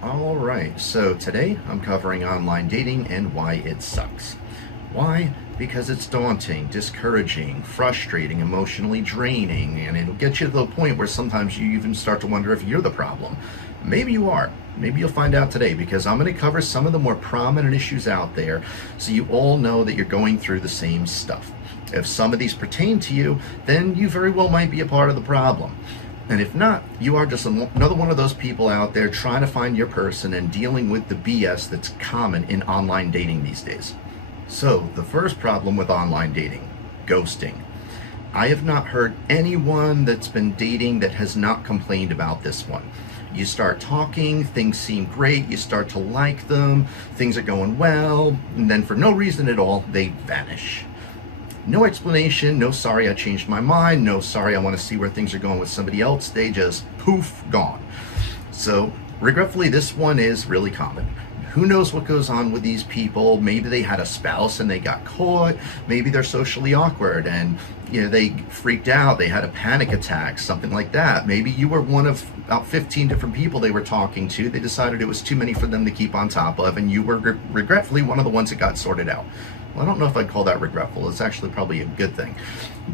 All right, so today I'm covering online dating and why it sucks. Why? Because it's daunting, discouraging, frustrating, emotionally draining, and it'll get you to the point where sometimes you even start to wonder if you're the problem. Maybe you are. Maybe you'll find out today because I'm going to cover some of the more prominent issues out there so you all know that you're going through the same stuff. If some of these pertain to you, then you very well might be a part of the problem. And if not, you are just another one of those people out there trying to find your person and dealing with the BS that's common in online dating these days. So, the first problem with online dating, ghosting. I have not heard anyone that's been dating that has not complained about this one. You start talking, things seem great, you start to like them, things are going well, and then for no reason at all, they vanish. No explanation, no sorry I changed my mind, no sorry I want to see where things are going with somebody else. They just poof, gone. So regretfully, this one is really common. Who knows what goes on with these people? Maybe they had a spouse and they got caught. Maybe they're socially awkward and they freaked out. They had a panic attack, something like that. Maybe you were one of about 15 different people they were talking to. They decided it was too many for them to keep on top of, and you were regretfully one of the ones that got sorted out. Well, I don't know if I'd call that regretful. It's actually probably a good thing.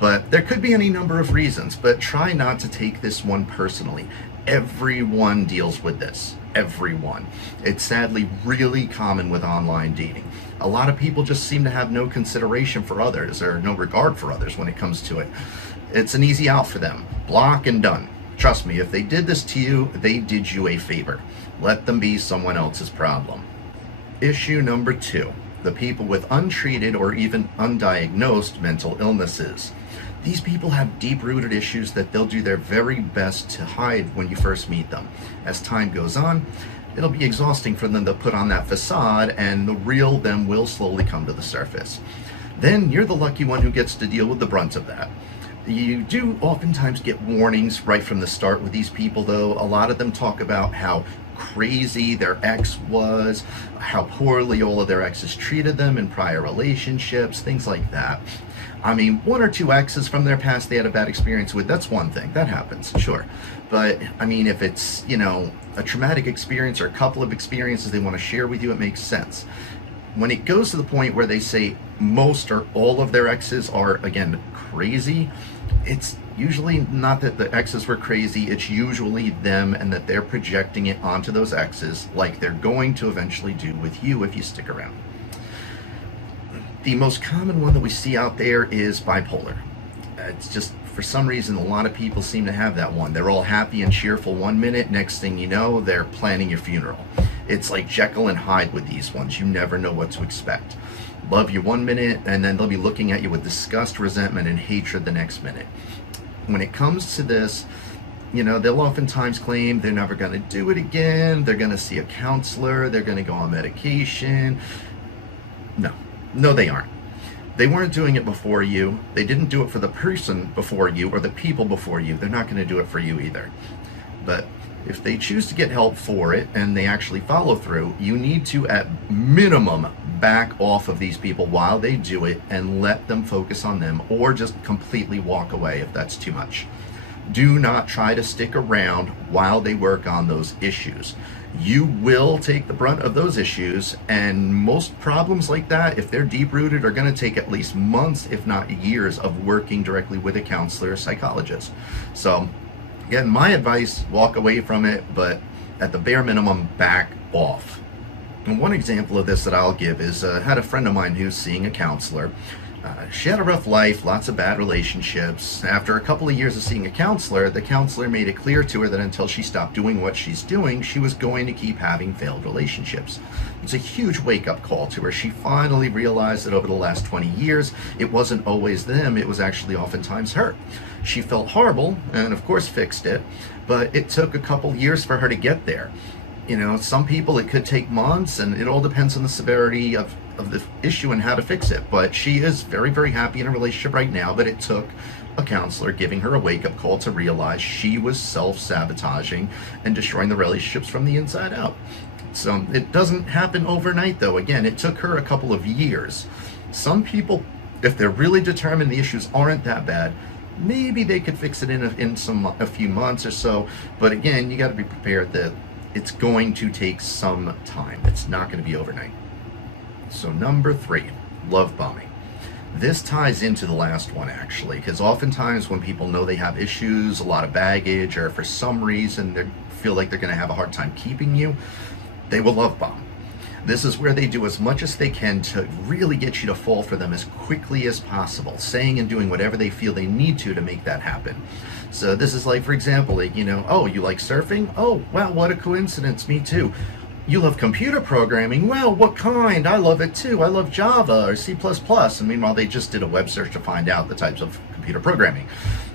But there could be any number of reasons, but try not to take this one personally. Everyone deals with this. Everyone. It's sadly really common with online dating. A lot of people just seem to have no consideration for others or no regard for others when it comes to it. It's an easy out for them. Block and done. Trust me, if they did this to you, they did you a favor. Let them be someone else's problem. Issue number 2. The people with untreated or even undiagnosed mental illnesses. These people have deep-rooted issues that they'll do their very best to hide when you first meet them. As time goes on, it'll be exhausting for them to put on that facade, and the real them will slowly come to the surface. Then you're the lucky one who gets to deal with the brunt of that. You do oftentimes get warnings right from the start with these people, though. A lot of them talk about how crazy their ex was, how poorly all of their exes treated them in prior relationships, things like that. I mean, one or two exes from their past they had a bad experience with, that's one thing. That happens, sure. But, I mean, if it's, a traumatic experience or a couple of experiences they want to share with you, it makes sense. When it goes to the point where they say most or all of their exes are, again, crazy, it's usually not that the exes were crazy, it's usually them and that they're projecting it onto those exes like they're going to eventually do with you if you stick around. The most common one that we see out there is bipolar. It's just, for some reason, a lot of people seem to have that one. They're all happy and cheerful one minute, next thing you know, they're planning your funeral. It's like Jekyll and Hyde with these ones. You never know what to expect. Love you one minute, and then they'll be looking at you with disgust, resentment, and hatred the next minute. When it comes to this, they'll oftentimes claim they're never going to do it again, they're going to see a counselor, they're going to go on medication. No, they aren't. They weren't doing it before you. They didn't do it for the person before you or the people before you. They're not going to do it for you either. But if they choose to get help for it and they actually follow through, you need to, at minimum, back off of these people while they do it and let them focus on them, or just completely walk away if that's too much. Do not try to stick around while they work on those issues. You will take the brunt of those issues, and most problems like that, if they're deep-rooted, are going to take at least months, if not years, of working directly with a counselor or psychologist. So, again, my advice, walk away from it, but at the bare minimum, back off. And one example of this that I'll give is, I had a friend of mine who's seeing a counselor. She had a rough life, lots of bad relationships. After a couple of years of seeing a counselor, the counselor made it clear to her that until she stopped doing what she's doing, she was going to keep having failed relationships. It's a huge wake-up call to her. She finally realized that over the last 20 years, it wasn't always them, it was actually oftentimes her. She felt horrible, and of course fixed it, but it took a couple years for her to get there. Some people it could take months, and it all depends on the severity of the issue and how to fix it. But she is very, very happy in a relationship right now, but it took a counselor giving her a wake-up call to realize she was self-sabotaging and destroying the relationships from the inside out. So it doesn't happen overnight, though. Again, it took her a couple of years. Some people, if they're really determined the issues aren't that bad, maybe they could fix it in a few months or so. But again, you got to be prepared that it's going to take some time. It's not going to be overnight. So number 3, love bombing. This ties into the last one, actually, because oftentimes when people know they have issues, a lot of baggage, or for some reason they feel like they're going to have a hard time keeping you, they will love bomb. This is where they do as much as they can to really get you to fall for them as quickly as possible, saying and doing whatever they feel they need to make that happen. So this is like, for example, like, oh, you like surfing? Oh, wow, what a coincidence, me too. You love computer programming? Well, what kind? I love it too. I love Java or C++. And meanwhile, they just did a web search to find out the types of computer programming.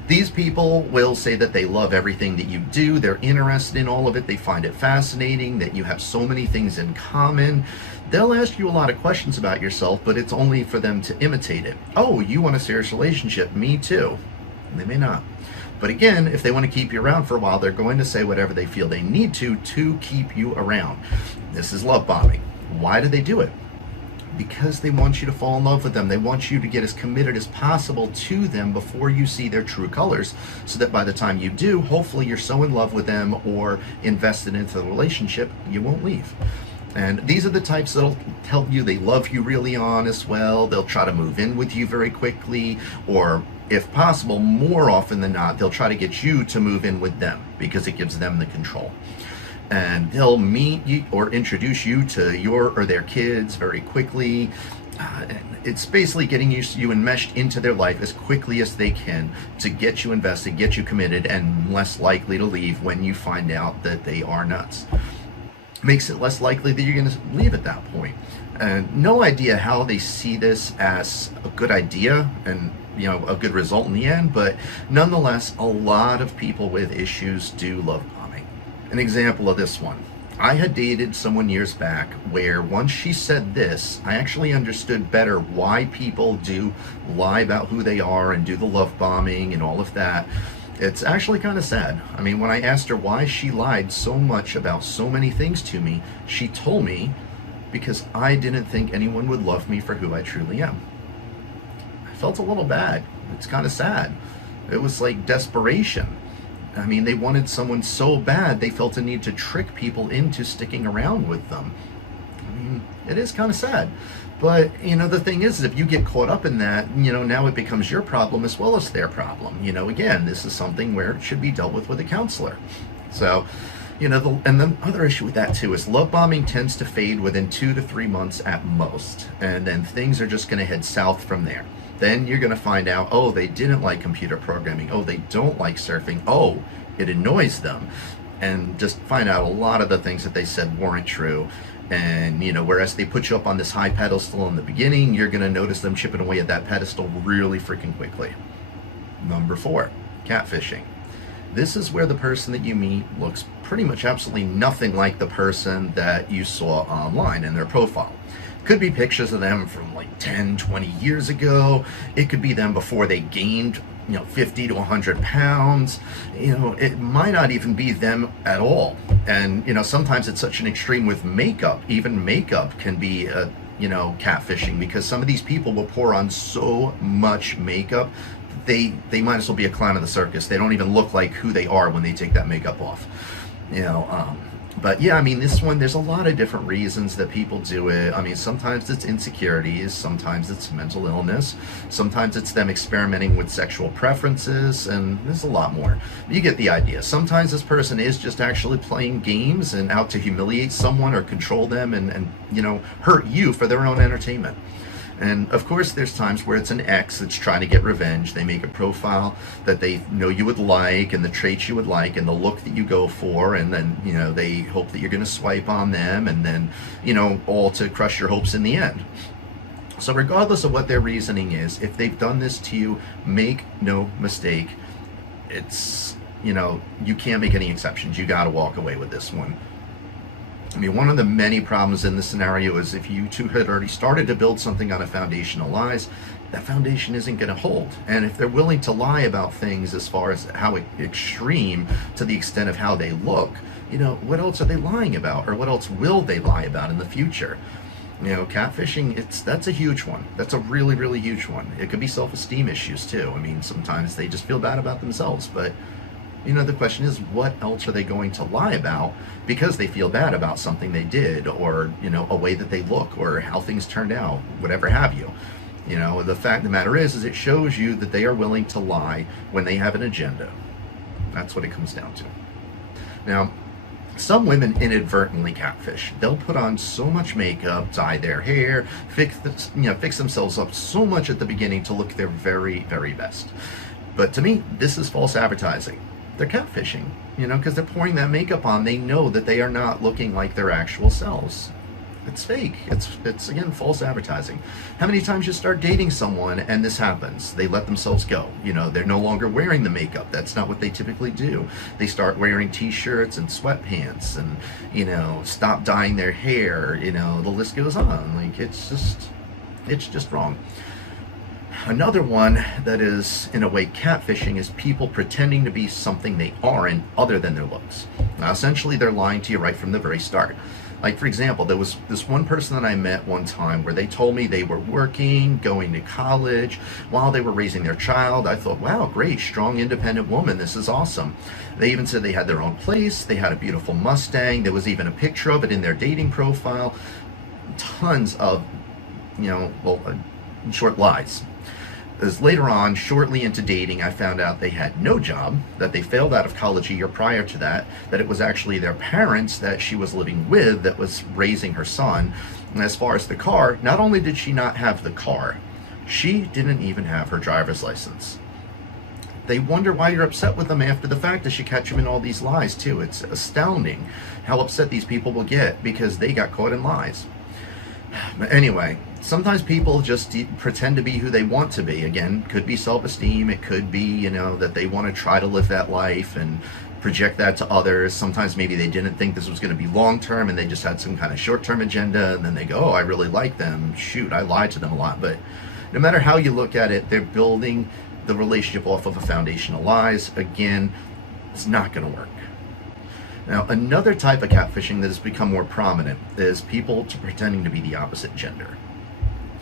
These people will say that they love everything that you do. They're interested in all of it. They find it fascinating that you have so many things in common. They'll ask you a lot of questions about yourself, but it's only for them to imitate it. Oh, you want a serious relationship? Me too. And they may not. But again, if they want to keep you around for a while, they're going to say whatever they feel they need to keep you around. This is love bombing. Why do they do it? Because they want you to fall in love with them. They want you to get as committed as possible to them before you see their true colors, so that by the time you do, hopefully you're so in love with them or invested into the relationship, you won't leave. And these are the types that'll tell you they love you really on as well. They'll try to move in with you very quickly, or if possible, more often than not, they'll try to get you to move in with them because it gives them the control. And they'll meet you or introduce you to your or their kids very quickly. It's basically getting you enmeshed into their life as quickly as they can to get you invested, get you committed, and less likely to leave when you find out that they are nuts. Makes it less likely that you're going to leave at that point. And no idea how they see this as a good idea and a good result in the end, but nonetheless, a lot of people with issues do love bombing. An example of this one. I had dated someone years back where once she said this, I actually understood better why people do lie about who they are and do the love bombing and all of that. It's actually kind of sad. I mean, when I asked her why she lied so much about so many things to me, she told me because I didn't think anyone would love me for who I truly am. I felt a little bad. It's kind of sad. It was like desperation. I mean, they wanted someone so bad, they felt a need to trick people into sticking around with them. I mean, it is kind of sad. But, the thing is, if you get caught up in that, now it becomes your problem as well as their problem. Again, this is something where it should be dealt with a counselor. So, and the other issue with that too is love bombing tends to fade within 2 to 3 months at most. And then things are just going to head south from there. Then you're going to find out, oh, they didn't like computer programming. Oh, they don't like surfing. Oh, it annoys them. And just find out a lot of the things that they said weren't true. And, whereas they put you up on this high pedestal in the beginning, you're going to notice them chipping away at that pedestal really freaking quickly. Number 4, catfishing. This is where the person that you meet looks pretty much absolutely nothing like the person that you saw online in their profile. Could be pictures of them from like 10, 20 years ago. It could be them before they gained 50 to 100 pounds. It might not even be them at all. And, sometimes it's such an extreme with makeup. Even makeup can be, catfishing, because some of these people will pour on so much makeup, they might as well be a clown of the circus. They don't even look like who they are when they take that makeup off. But yeah, I mean, this one, there's a lot of different reasons that people do it. I mean, sometimes it's insecurities, sometimes it's mental illness, sometimes it's them experimenting with sexual preferences, and there's a lot more. You get the idea. Sometimes this person is just actually playing games and out to humiliate someone or control them and hurt you for their own entertainment. And of course, there's times where it's an ex that's trying to get revenge. They make a profile that they know you would like and the traits you would like and the look that you go for. And then, they hope that you're going to swipe on them and then, all to crush your hopes in the end. So regardless of what their reasoning is, if they've done this to you, make no mistake, it's, you can't make any exceptions. You got to walk away with this one. I mean, one of the many problems in this scenario is if you two had already started to build something on a foundation of lies, that foundation isn't going to hold. And if they're willing to lie about things as far as how extreme to the extent of how they look, what else are they lying about? Or what else will they lie about in the future? Catfishing, that's a huge one. That's a really, really huge one. It could be self-esteem issues too. I mean, sometimes they just feel bad about themselves, but The question is, what else are they going to lie about because they feel bad about something they did, or, a way that they look, or how things turned out, whatever have you. The fact of the matter is it shows you that they are willing to lie when they have an agenda. That's what it comes down to. Now, some women inadvertently catfish. They'll put on so much makeup, dye their hair, fix themselves up so much at the beginning to look their very, very best. But to me, this is false advertising. They're catfishing, because they're pouring that makeup on. They know that they are not looking like their actual selves. It's fake. It's again, false advertising. How many times you start dating someone and this happens? They let themselves go. They're no longer wearing the makeup. That's not what they typically do. They start wearing t-shirts and sweatpants and, stop dyeing their hair. The list goes on. Like, it's just wrong. Another one that is, in a way, catfishing is people pretending to be something they aren't other than their looks. Now, essentially, they're lying to you right from the very start. Like, for example, there was this one person that I met one time where they told me they were working, going to college, while they were raising their child. I thought, wow, great, strong, independent woman. This is awesome. They even said they had their own place. They had a beautiful Mustang. There was even a picture of it in their dating profile. Tons of, short lies. As later on, shortly into dating, I found out they had no job, that they failed out of college a year prior to that it was actually their parents that she was living with that was raising her son. And as far as the car, not only did she not have the car, she didn't even have her driver's license. They wonder why you're upset with them after the fact as you catch them in all these lies too. It's astounding how upset these people will get because they got caught in lies. But anyway, sometimes people just pretend to be who they want to be. Again, could be self-esteem. It could be, that they want to try to live that life and project that to others. Sometimes maybe they didn't think this was going to be long-term and they just had some kind of short-term agenda, and then they go, oh, I really like them. Shoot, I lied to them a lot. But no matter how you look at it, they're building the relationship off of a foundation of lies. Again, it's not going to work. Now, another type of catfishing that has become more prominent is people pretending to be the opposite gender.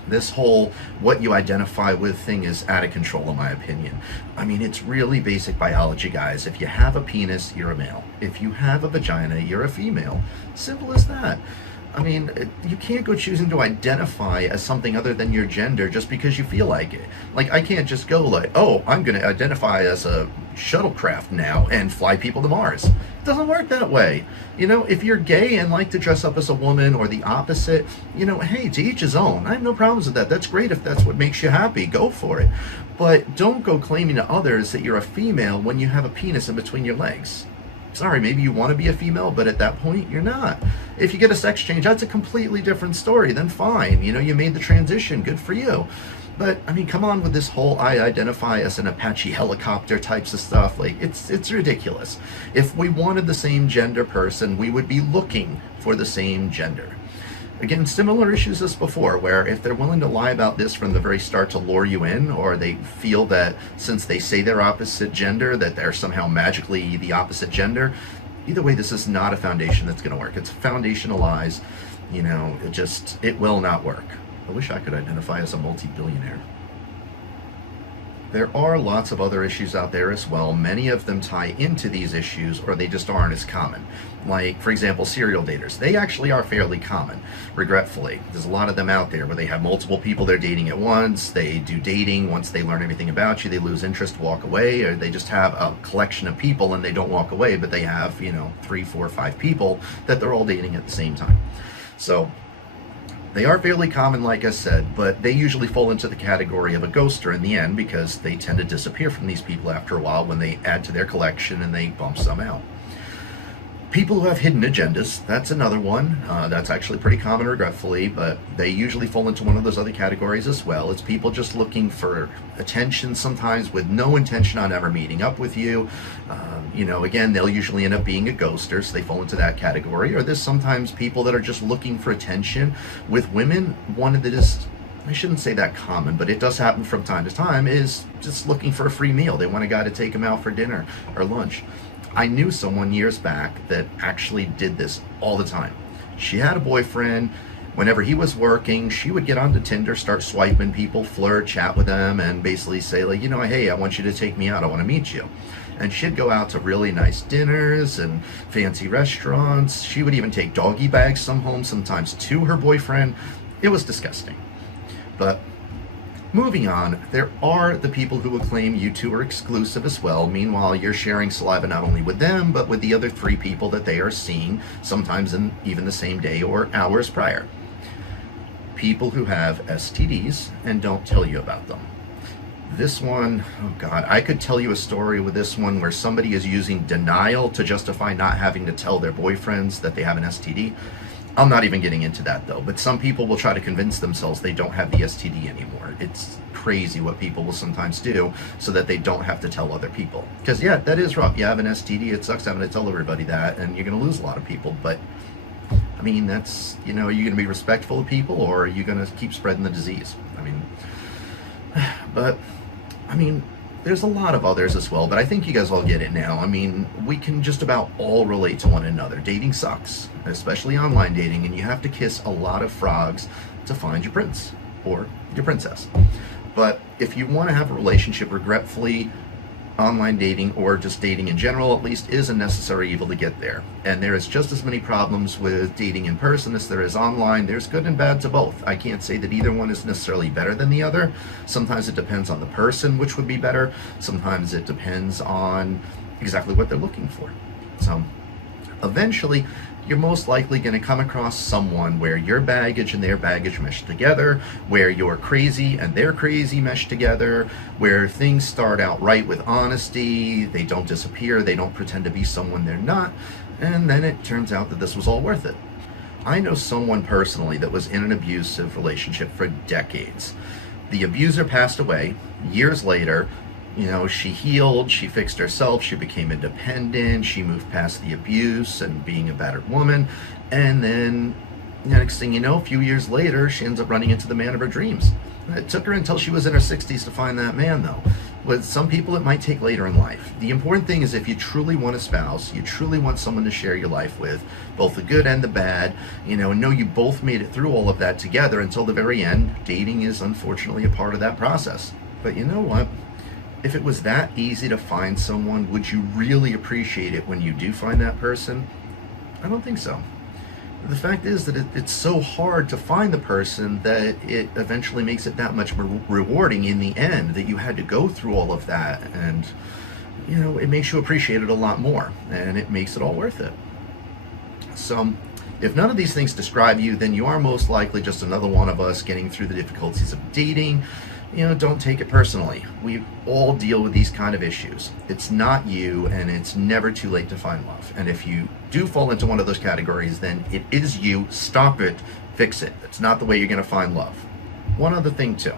This whole what you identify with thing is out of control, in my opinion. I mean, it's really basic biology, guys. If you have a penis, you're a male. If you have a vagina, you're a female. Simple as that. I mean, you can't go choosing to identify as something other than your gender just because you feel like it. Like, I can't just go like, oh, I'm going to identify as a shuttlecraft now and fly people to Mars. It doesn't work that way. If you're gay and like to dress up as a woman or the opposite, hey, to each his own. I have no problems with that. That's great if that's what makes you happy. Go for it. But don't go claiming to others that you're a female when you have a penis in between your legs. Sorry, maybe you want to be a female, but at that point, you're not. If you get a sex change, that's a completely different story. Then fine, you made the transition. Good for you. But, I mean, come on with this whole I identify as an Apache helicopter types of stuff. Like, it's ridiculous. If we wanted the same gender person, we would be looking for the same gender. Again, similar issues as before, where if they're willing to lie about this from the very start to lure you in, or they feel that since they say they're opposite gender, that they're somehow magically the opposite gender, either way, this is not a foundation that's going to work. It's a foundation of lies. It will not work. I wish I could identify as a multi-billionaire. There are lots of other issues out there as well. Many of them tie into these issues, or they just aren't as common. Like, for example, serial daters. They actually are fairly common, regretfully. There's a lot of them out there where they have multiple people they're dating at once. They do dating. Once they learn everything about you, they lose interest, walk away, or they just have a collection of people and they don't walk away, but they have, 3, 4, 5 people that they're all dating at the same time. So they are fairly common, like I said, but they usually fall into the category of a ghoster in the end because they tend to disappear from these people after a while when they add to their collection and they bump some out. People who have hidden agendas, that's another one. That's actually pretty common, regretfully, but they usually fall into one of those other categories as well. It's people just looking for attention, sometimes with no intention on ever meeting up with you. Again, they'll usually end up being a ghoster, so they fall into that category. Or there's sometimes people that are just looking for attention. With women, one of the I shouldn't say that common, but it does happen from time to time, is just looking for a free meal. They want a guy to take them out for dinner or lunch. I knew someone years back that actually did this all the time. She had a boyfriend. Whenever he was working, she would get onto Tinder, start swiping people, flirt, chat with them, and basically say, like, hey, I want you to take me out. I want to meet you. And she'd go out to really nice dinners and fancy restaurants. She would even take doggy bags some home sometimes to her boyfriend. It was disgusting. But moving on, there are the people who will claim you two are exclusive as well. Meanwhile, you're sharing saliva not only with them, but with the other 3 people that they are seeing, sometimes in even the same day or hours prior. People who have STDs and don't tell you about them. This one, oh God, I could tell you a story with this one where somebody is using denial to justify not having to tell their boyfriends that they have an STD. I'm not even getting into that though, but some people will try to convince themselves they don't have the STD anymore. It's crazy what people will sometimes do so that they don't have to tell other people. Because yeah, that is rough. You have an STD, it sucks having to tell everybody that, and you're going to lose a lot of people. But I mean, that's, are you going to be respectful of people, or are you going to keep spreading the disease? I mean, there's a lot of others as well, but I think you guys all get it now. I mean, we can just about all relate to one another. Dating sucks, especially online dating, and you have to kiss a lot of frogs to find your prince or your princess. But if you want to have a relationship, regretfully, online dating, or just dating in general at least, is a necessary evil to get there. And there is just as many problems with dating in person as there is online. There's good and bad to both. I can't say that either one is necessarily better than the other. Sometimes it depends on the person which would be better. Sometimes it depends on exactly what they're looking for. So eventually you're most likely going to come across someone where your baggage and their baggage mesh together, where you're crazy and they're crazy mesh together, where things start out right with honesty, they don't disappear, they don't pretend to be someone they're not, and then it turns out that this was all worth it. I know someone personally that was in an abusive relationship for decades. The abuser passed away. Years later, she healed, she fixed herself, she became independent, she moved past the abuse and being a battered woman, and then next thing you know, a few years later, she ends up running into the man of her dreams. It took her until she was in her 60s to find that man, though. With some people, it might take later in life. The important thing is, if you truly want a spouse, you truly want someone to share your life with, both the good and the bad, and know you both made it through all of that together until the very end. Dating is unfortunately a part of that process. But you know what? If it was that easy to find someone, would you really appreciate it when you do find that person? I don't think so. The fact is that it's so hard to find the person that it eventually makes it that much more rewarding in the end, that you had to go through all of that, and it makes you appreciate it a lot more, and it makes it all worth it. So if none of these things describe you, then you are most likely just another one of us getting through the difficulties of dating. Don't take it personally. We all deal with these kind of issues. It's not you, and it's never too late to find love. And if you do fall into one of those categories, then it is you. Stop it. Fix it. It's not the way you're going to find love. One other thing too.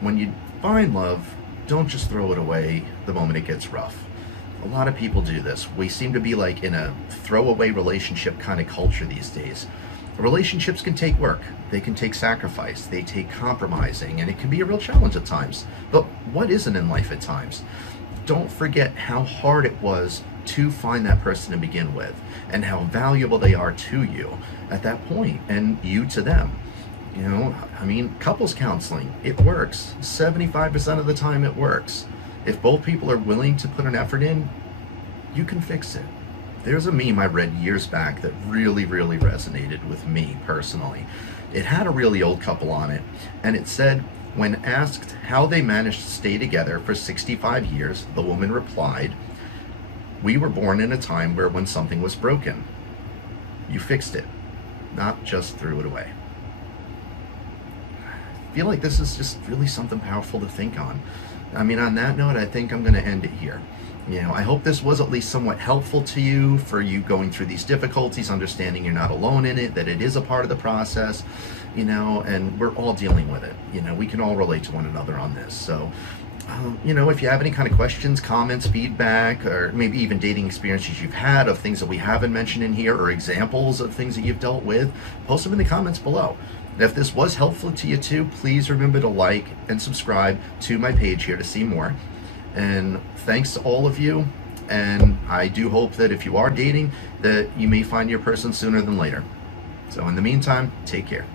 When you find love, don't just throw it away the moment it gets rough. A lot of people do this. We seem to be like in a throwaway relationship kind of culture these days. Relationships can take work, they can take sacrifice, they take compromising, and it can be a real challenge at times. But what isn't in life at times? Don't forget how hard it was to find that person to begin with, and how valuable they are to you at that point, and you to them. Couples counseling, it works. 75% of the time it works. If both people are willing to put an effort in, you can fix it. There's a meme I read years back that really, really resonated with me personally. It had a really old couple on it, and it said, when asked how they managed to stay together for 65 years, the woman replied, "We were born in a time where when something was broken, you fixed it, not just threw it away." I feel like this is just really something powerful to think on. On that note, I think I'm going to end it here. I hope this was at least somewhat helpful to you, for you going through these difficulties, understanding you're not alone in it, that it is a part of the process, and we're all dealing with it. We can all relate to one another on this. So, if you have any kind of questions, comments, feedback, or maybe even dating experiences you've had of things that we haven't mentioned in here, or examples of things that you've dealt with, post them in the comments below. And if this was helpful to you too, please remember to like and subscribe to my page here to see more. And thanks to all of you, and I do hope that if you are dating, that you may find your person sooner than later. So in the meantime, take care.